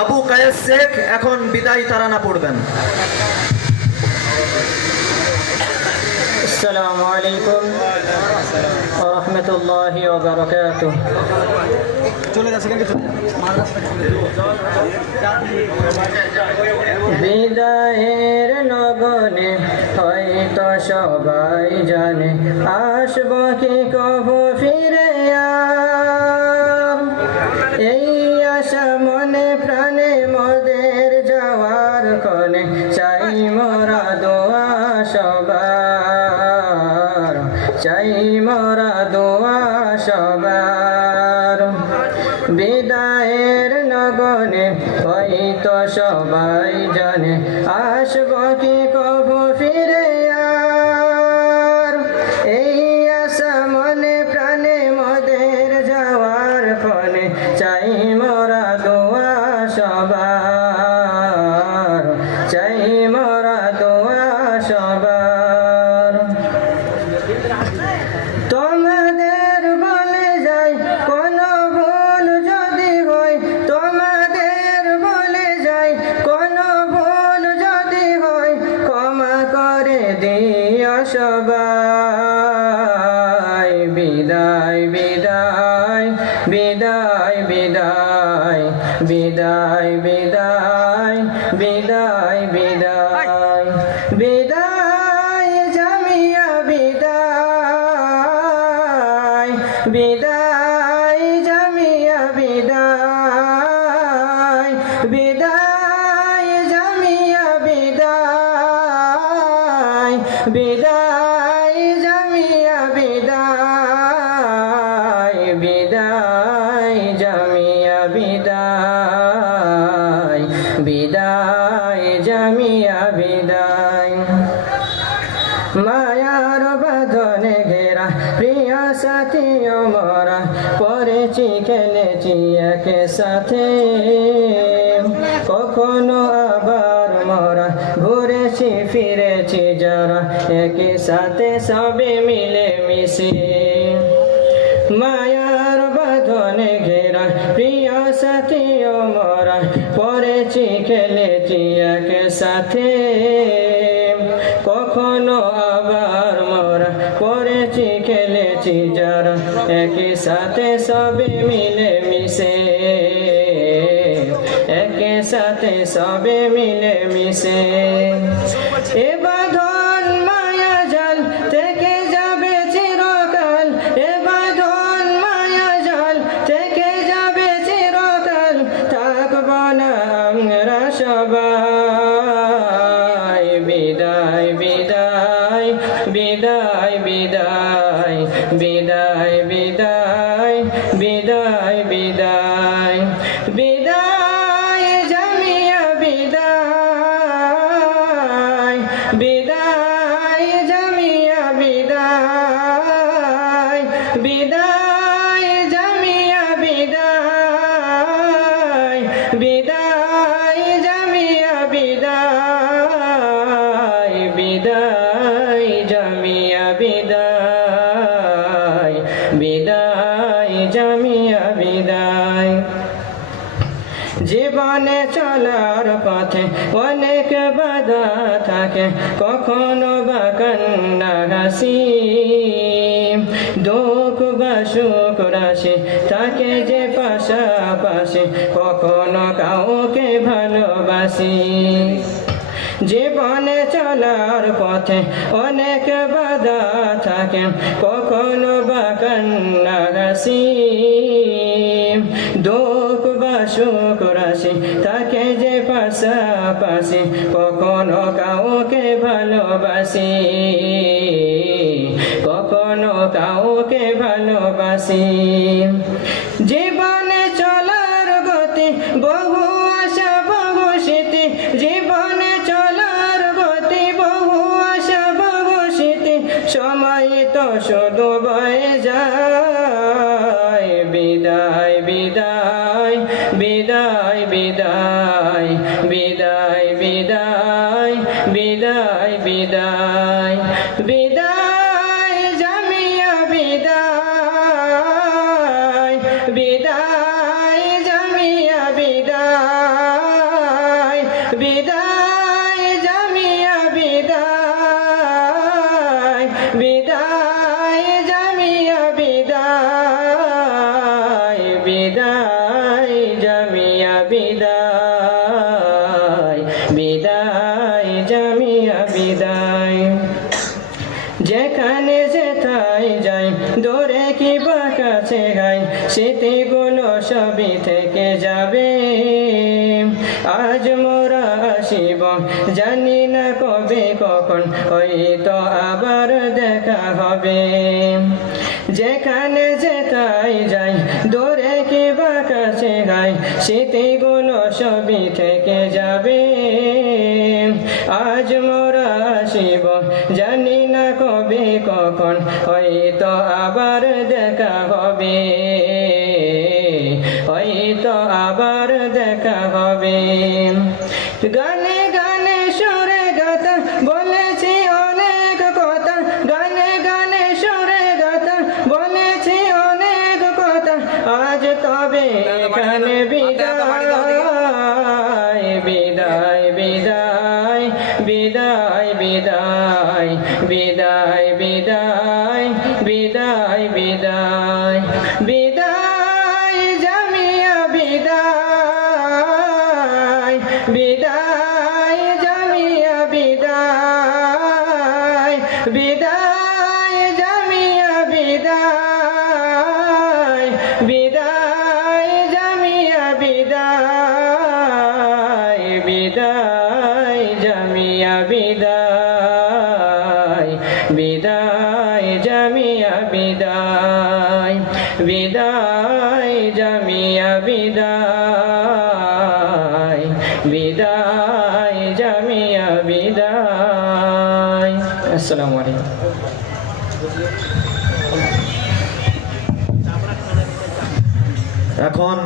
আবু কায়েস শেখ এখন বিদায় তারানা পড়বেন। আসসালামু আলাইকুম ওয়া রাহমাতুল্লাহি ওয়া চলে যাচ্ছে কেন বিদায়ের নগনে হয়তো সবাই জানে আসব কি কব ফিরে আ সবার। বিদায়ের লগনে হয়তো সবাই জানে আসব সবাই বিদায় বিদায় জামিয়া, বিদায় বিদায় জামিয়া, বিদায় বিদায় জামিয়া, বিদায়। মায়ার বাঁধনে ঘেরা, প্রিয় সাথী মরা পড়েছি খেলেছি একে সাথে। কখনো আবার ফিরেছি যারা একই সাথে সবে মিলে মিশে। মায়ার বাঁধনে ঘেরা প্রিয় সাথী ও মরা, পড়েছি, খেলেছি একে সাথে কখনো আবার মোরা, পড়েছি, খেলেছি যারা একই সাথে সবে মিলে মিশে। একই সাথে সবে মিলে মিশে। সবাই বিদায় বিদায় বিদায় বিদায় বিদায় বিদায় বিদায় বিদায় বিদায় জামিয়া বিদায় বিদায় জামিয়া বিদায় বিদায় বিদায় বিদায় বিদায়। জীবনে চলার পথে অনেক বাধা থাকে, কখনো বা কান্না হাসি। দুঃখ বা সুখ রাশি তাকে যে পাশাপাশি, কখনো কাউকে ভালোবাসি। জীবনে চলার পথে অনেক বাধা থাকে। কখনো বা কান্না হাসি দুঃখ বা সুখ রাশি তাকে যে পাশাপাশি। কখনো কাউকে ভালোবাসি, কখনো কাউকে ভালোবাসি। জীবনে বিদায় বিদায় বিদায় বিদায় বিদায় বিদায় বিদায় জামিয়া বিদায় বিদায় জামিয়া বিদায় বিদায় জামিয়া বিদায় বিদায় জামিয়া বিদায় বিদায় বিদায় বিদায়, জামিয়া বিদায়। যেখানে যেথায় যাই, দূরে কি বা কাছে গাই, স্মৃতিগুলো সবই থেকে যাবে। আজ মোরা আসিব, জানি না কবে, কখন হয়তো আবার দেখা হবে। যেখানে যেতাই যাই গাই স্মৃতিগুলো সবই থেকে যাবে। আজ মোরা আসিব, জানি না কবে, কখন, হয়তো আবার দেখা হবে। হয়তো আবার দেখা হবে। গানে বিদায় বিদায় বিদায় বিদায় বিদায় বিদায় বিদায় জামিয়া বিদায় বিদায় জামিয়া বিদায় বিদায় জামিয়া বিদায় বিদায় জামিয়া বিদায় বিদায় বিদায় জামিয়া বিদায়। আসসালামু আলাইকুম। এখন